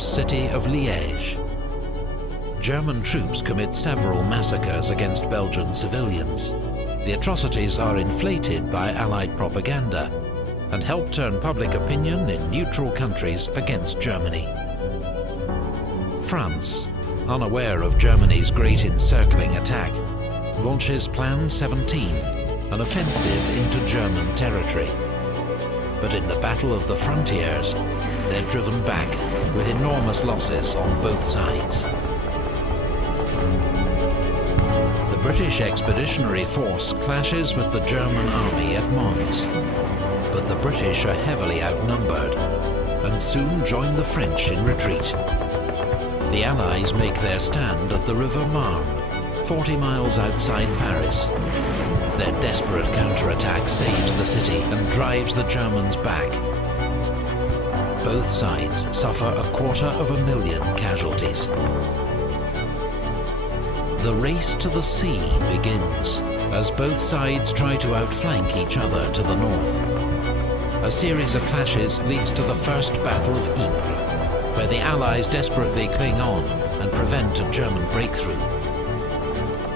first city of Liège. German troops commit several massacres against Belgian civilians. The atrocities are inflated by Allied propaganda and help turn public opinion in neutral countries against Germany. France, unaware of Germany's great encircling attack, launches Plan 17, an offensive into German territory. But in the Battle of the Frontiers, they're driven back with enormous losses on both sides. The British Expeditionary Force clashes with the German army at Mons, but the British are heavily outnumbered and soon join the French in retreat. The Allies make their stand at the River Marne, 40 miles outside Paris. Their desperate counterattack saves the city and drives the Germans back. Both sides suffer 250,000 casualties. The race to the sea begins as both sides try to outflank each other to the north. A series of clashes leads to the First Battle of Ypres, where the Allies desperately cling on and prevent a German breakthrough.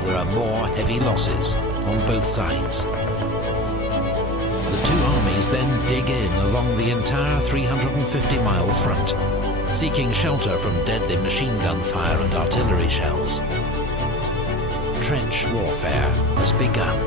There are more heavy losses on both sides. The two armies then dig in along the entire 350-mile front, seeking shelter from deadly machine gun fire and artillery shells. Trench warfare has begun.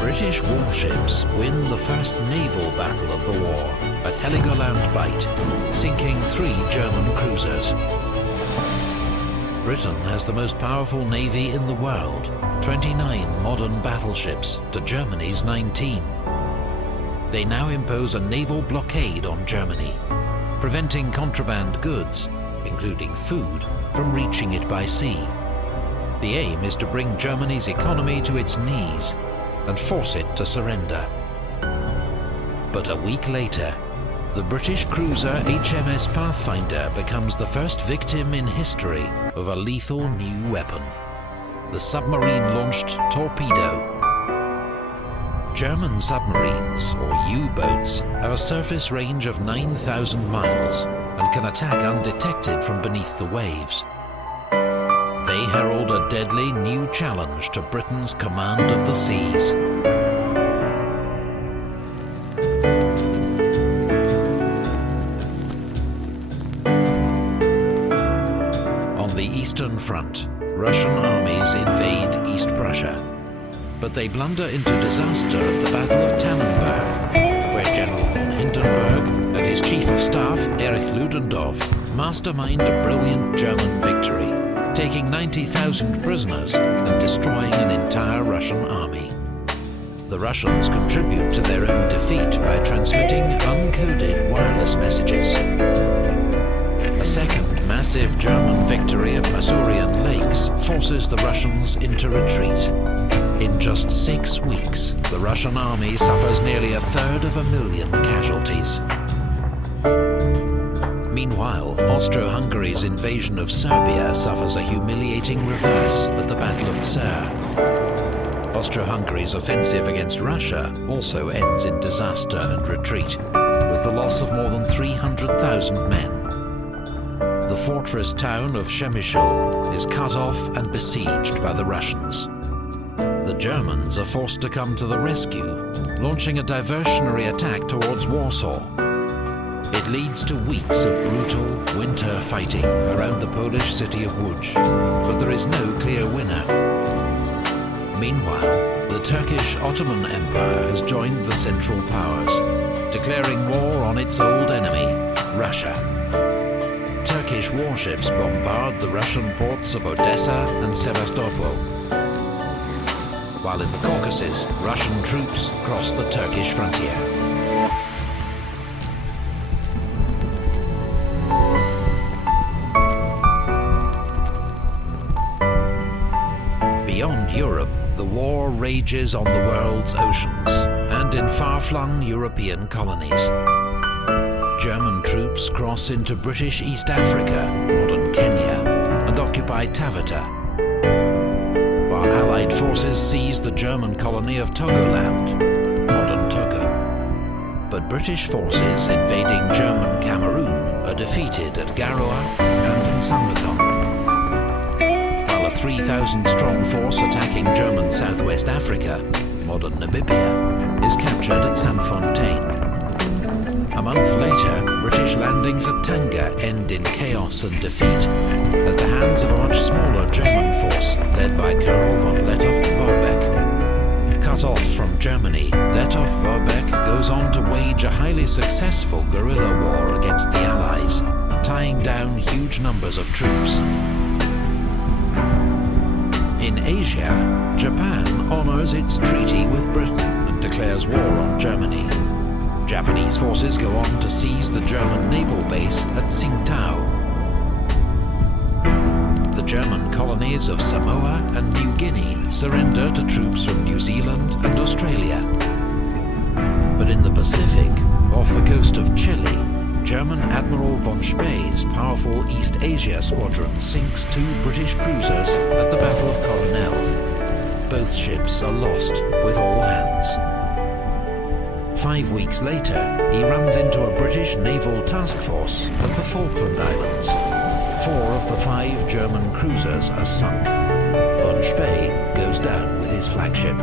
British warships win the first naval battle of the war at Heligoland Bight, sinking 3 German cruisers. Britain has the most powerful navy in the world, 29 modern battleships to Germany's 19. They now impose a naval blockade on Germany, preventing contraband goods, including food, from reaching it by sea. The aim is to bring Germany's economy to its knees and force it to surrender. But a week later, the British cruiser HMS Pathfinder becomes the first victim in history of a lethal new weapon, the submarine-launched torpedo. German submarines, or U-boats, have a surface range of 9,000 miles and can attack undetected from beneath the waves. They herald a deadly new challenge to Britain's command of the seas. On the Eastern Front, Russian armies invade East Prussia, but they blunder into disaster at the Battle of Tannenberg, where General von Hindenburg and his Chief of Staff, Erich Ludendorff, mastermind a brilliant German victory, taking 90,000 prisoners and destroying an entire Russian army. The Russians contribute to their own defeat by transmitting uncoded wireless messages. A second massive German victory at Masurian Lakes forces the Russians into retreat. In just 6 weeks, the Russian army suffers nearly 1/3 casualties. Meanwhile, Austro-Hungary's invasion of Serbia suffers a humiliating reverse at the Battle of Tser. Austro-Hungary's offensive against Russia also ends in disaster and retreat, with the loss of more than 300,000 men. The fortress town of Przemysl is cut off and besieged by the Russians. The Germans are forced to come to the rescue, launching a diversionary attack towards Warsaw. It leads to weeks of brutal winter fighting around the Polish city of Łódź, but there is no clear winner. Meanwhile, the Turkish Ottoman Empire has joined the Central Powers, declaring war on its old enemy, Russia. Turkish warships bombard the Russian ports of Odessa and Sevastopol, while in the Caucasus, Russian troops cross the Turkish frontier. Beyond Europe, the war rages on the world's oceans and in far-flung European colonies. German troops cross into British East Africa, modern Kenya, and occupy Taveta, our Allied forces seized the German colony of Togoland, modern Togo. But British forces invading German Cameroon are defeated at Garoua and in Sandakan, while a 3,000-strong force attacking German Southwest Africa, modern Namibia, is captured at Saint-Fontaine. A month later, British landings at Tanga end in chaos and defeat at the hands of a much smaller German force led by Colonel von Lettow-Vorbeck. Cut off from Germany, Lettow-Vorbeck goes on to wage a highly successful guerrilla war against the Allies, tying down huge numbers of troops. In Asia, Japan honors its treaty with Britain and declares war on Germany. Japanese forces go on to seize the German naval base at Tsingtao. The German colonies of Samoa and New Guinea surrender to troops from New Zealand and Australia. But in the Pacific, off the coast of Chile, German Admiral von Spee's powerful East Asia squadron sinks 2 British cruisers at the Battle of Coronel. Both ships are lost with all hands. 5 weeks later, he runs into a British naval task force at the Falkland Islands. 4 of the 5 German cruisers are sunk. Von Spee goes down with his flagship.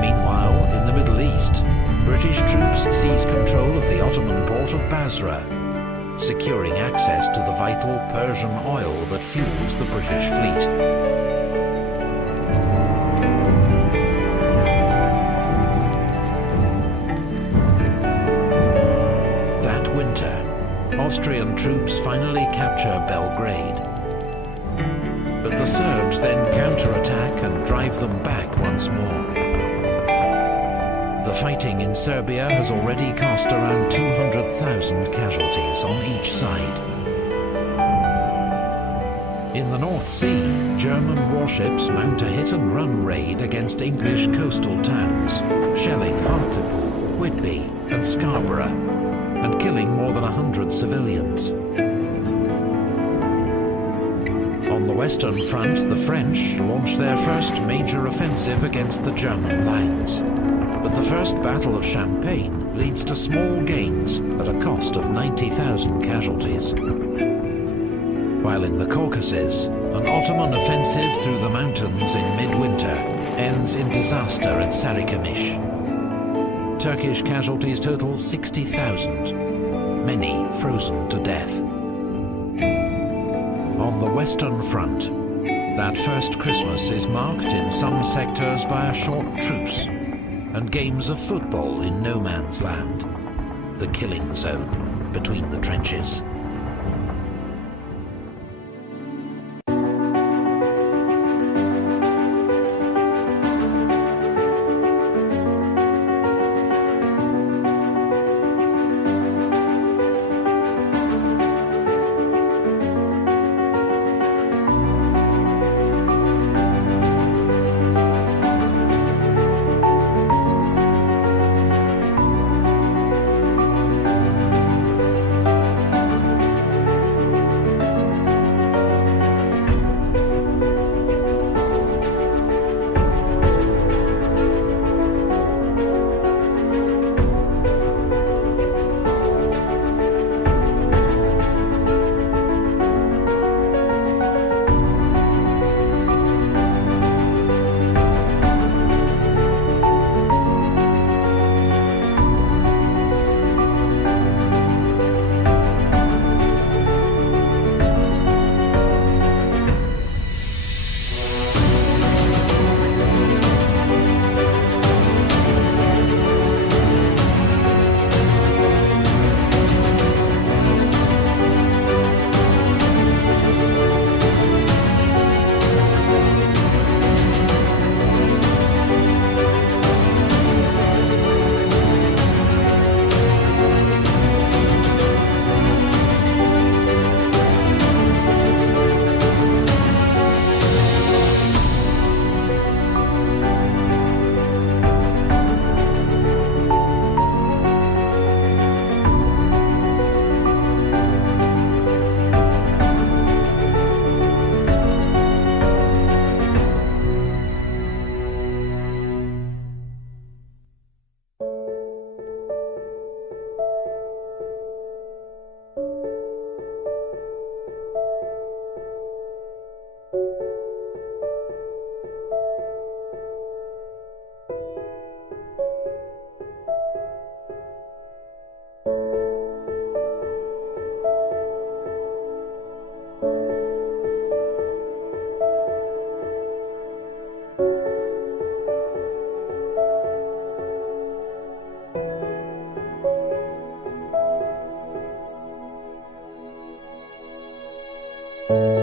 Meanwhile, in the Middle East, British troops seize control of the Ottoman port of Basra, securing access to the vital Persian oil that fuels the British fleet. Austrian troops finally capture Belgrade. But the Serbs then counterattack and drive them back once more. The fighting in Serbia has already cost around 200,000 casualties on each side. In the North Sea, German warships mount a hit-and-run raid against English coastal towns, shelling Hartlepool, Whitby and Scarborough, and killing more than 100 civilians. On the Western Front, the French launch their first major offensive against the German lines. But the First Battle of Champagne leads to small gains at a cost of 90,000 casualties. While in the Caucasus, an Ottoman offensive through the mountains in midwinter ends in disaster at Sarikamish. Turkish casualties total 60,000, many frozen to death. On the Western Front, that first Christmas is marked in some sectors by a short truce and games of football in no man's land, the killing zone between the trenches. Thank you.